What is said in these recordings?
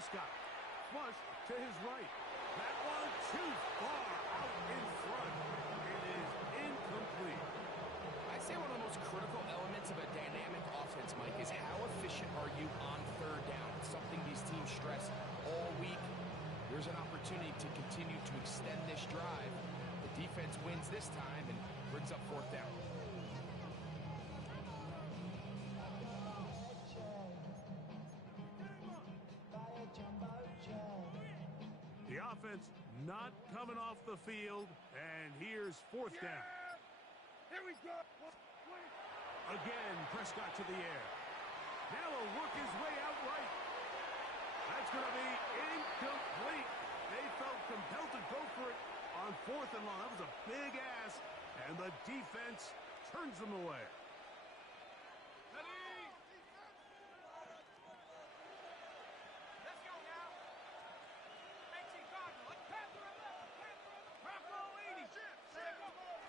Prescott. Flush to his right. That one too far out in front. It is incomplete. I'd say one of the most critical elements of a dynamic offense, Mike, is how efficient are you on third down? It's something these teams stress all week. There's an opportunity to continue to extend this drive. The defense wins this time and brings up fourth down. The offense not coming off the field, and here's fourth down. Here we go. Again, Prescott to the air. Now he'll work his way out right. That's going to be incomplete. They felt compelled to go for it on fourth and long. That was a big ask, and the defense turns them away.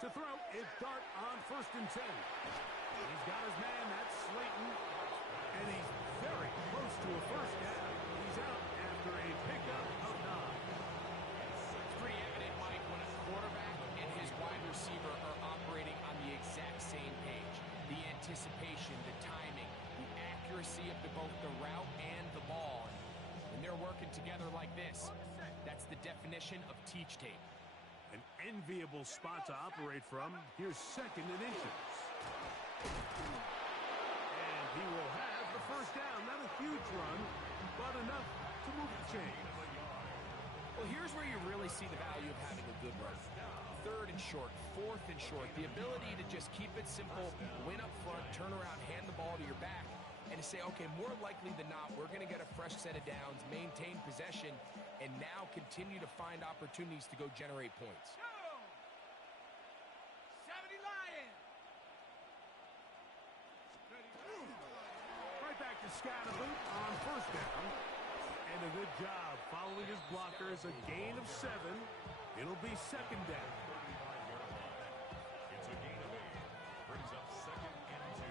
To throw, it's Dart on 1st and 10. He's got his man, that's Slayton, and he's very close to a first down. He's out after a pickup of 9. It's pretty evident, Mike, when a quarterback and his wide receiver are operating on the exact same page. The anticipation, the timing, the accuracy of both the route and the ball. When they're working together like this, that's the definition of teach tape. An enviable spot to operate from. Here's 2nd and inches. And he will have the first down. Not a huge run, but enough to move the chains. Well, here's where you really see the value of having a good run. 3rd and short, 4th and short. The ability to just keep it simple, win up front, turn around, hand the ball to your back, and to say, okay, more likely than not, we're going to get a fresh set of downs, maintain possession, and now continue to find opportunities to go generate points. 70 Lions. Right back to Scatterboot on first down. And a good job following his blockers. A gain of 7. It'll be 2nd down. It's a gain of 8. Brings up 2nd and 2.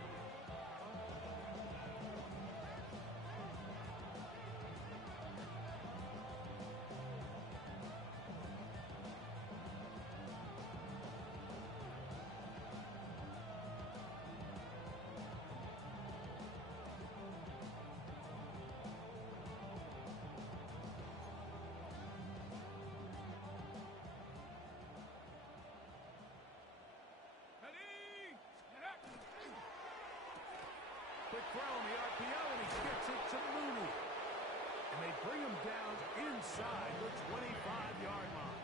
Quick throw on the RPO, and he gets it to Mooney. And they bring him down inside the 25-yard line.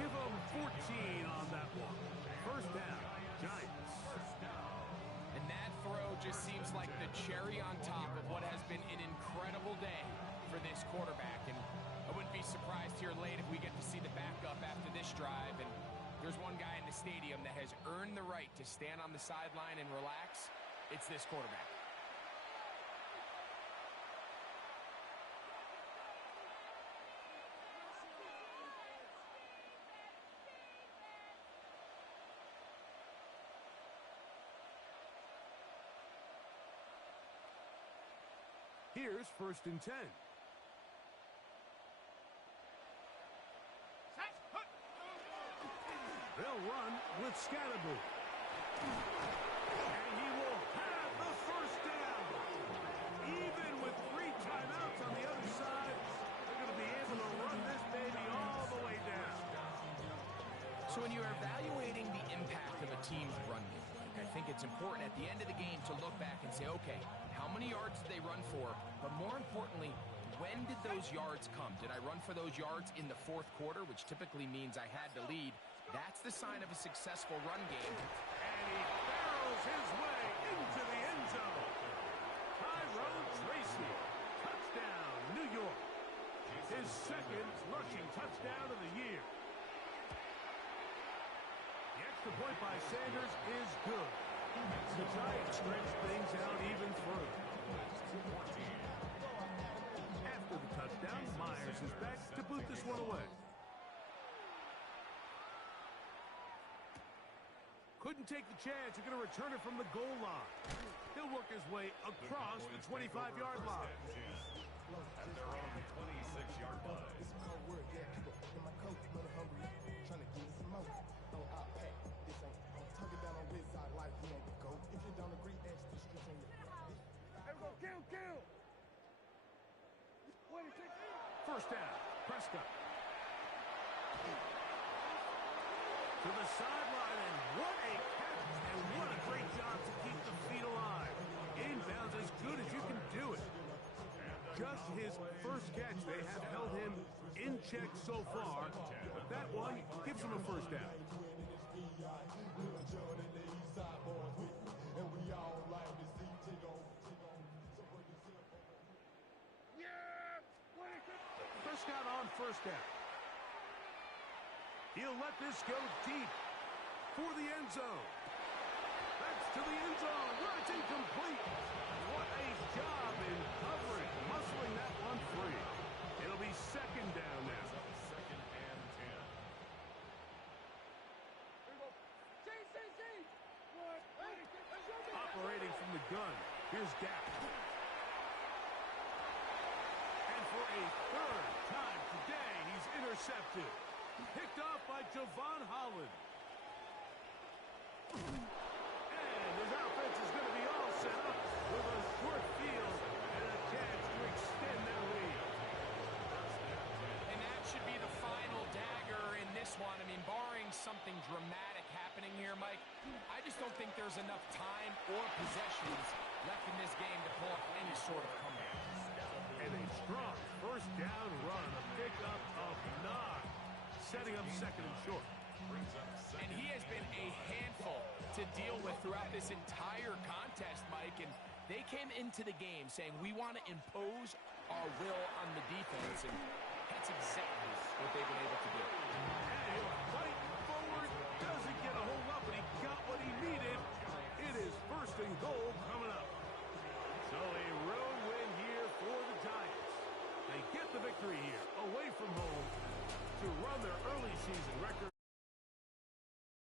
Give him 14 on that one. First down, Giants. And that throw just seems like the cherry on top of what has been an incredible day for this quarterback. And I wouldn't be surprised here late if we get to see the backup after this drive. And there's one guy in the stadium that has earned the right to stand on the sideline and relax. It's this quarterback. Here's 1st and 10. They'll run with Scatterboot. And he will have the first down. Even with 3 timeouts on the other side, they're going to be able to run this baby all the way down. So when you're evaluating the impact of a team's run game, I think it's important at the end of the game to look back and say, okay, how many yards did they run for? But more importantly, when did those yards come? Did I run for those yards in the 4th quarter, which typically means I had to lead? That's the sign of a successful run game. And he barrels his way into the end zone. Tyrone Tracy, touchdown, New York. His 2nd rushing touchdown of the year. The extra point by Sanders is good. The Giants stretch things out even further. After the touchdown, Myers is back to boot this one away. Couldn't take the chance. You're going to return it from the goal line. He'll work his way across the 25-yard line. first down. Prescott. To the sideline, and what a catch, and what a great job to keep the feet alive. Inbounds as good as you can do it. Just his first catch. They have held him in check so far, but that one gives him a first down. Prescott on first down. He'll let this go deep for the end zone. That's to the end zone. Well, it's incomplete. What a job in covering, muscling that one free. It'll be second down now. Second and 10. Operating from the gun. Here's Gap. And for a third time today, he's intercepted. Picked off by Javon Holland. And his offense is going to be all set up with a short field and a chance to extend their lead. And that should be the final dagger in this one. I mean, barring something dramatic happening here, Mike, I just don't think there's enough time or possessions left in this game to pull off any sort of comeback. And a strong first down run, a pickup of 9, setting up second and short. And he has been a handful to deal with throughout this entire contest, Mike. And they came into the game saying, we want to impose our will on the defense. And that's exactly what they've been able to do. And he'll fight forward. Doesn't get a whole lot, but he got what he needed. It is first and goal coming up. So a road win here for the Giants. They get the victory here, away from home, to run their early season record.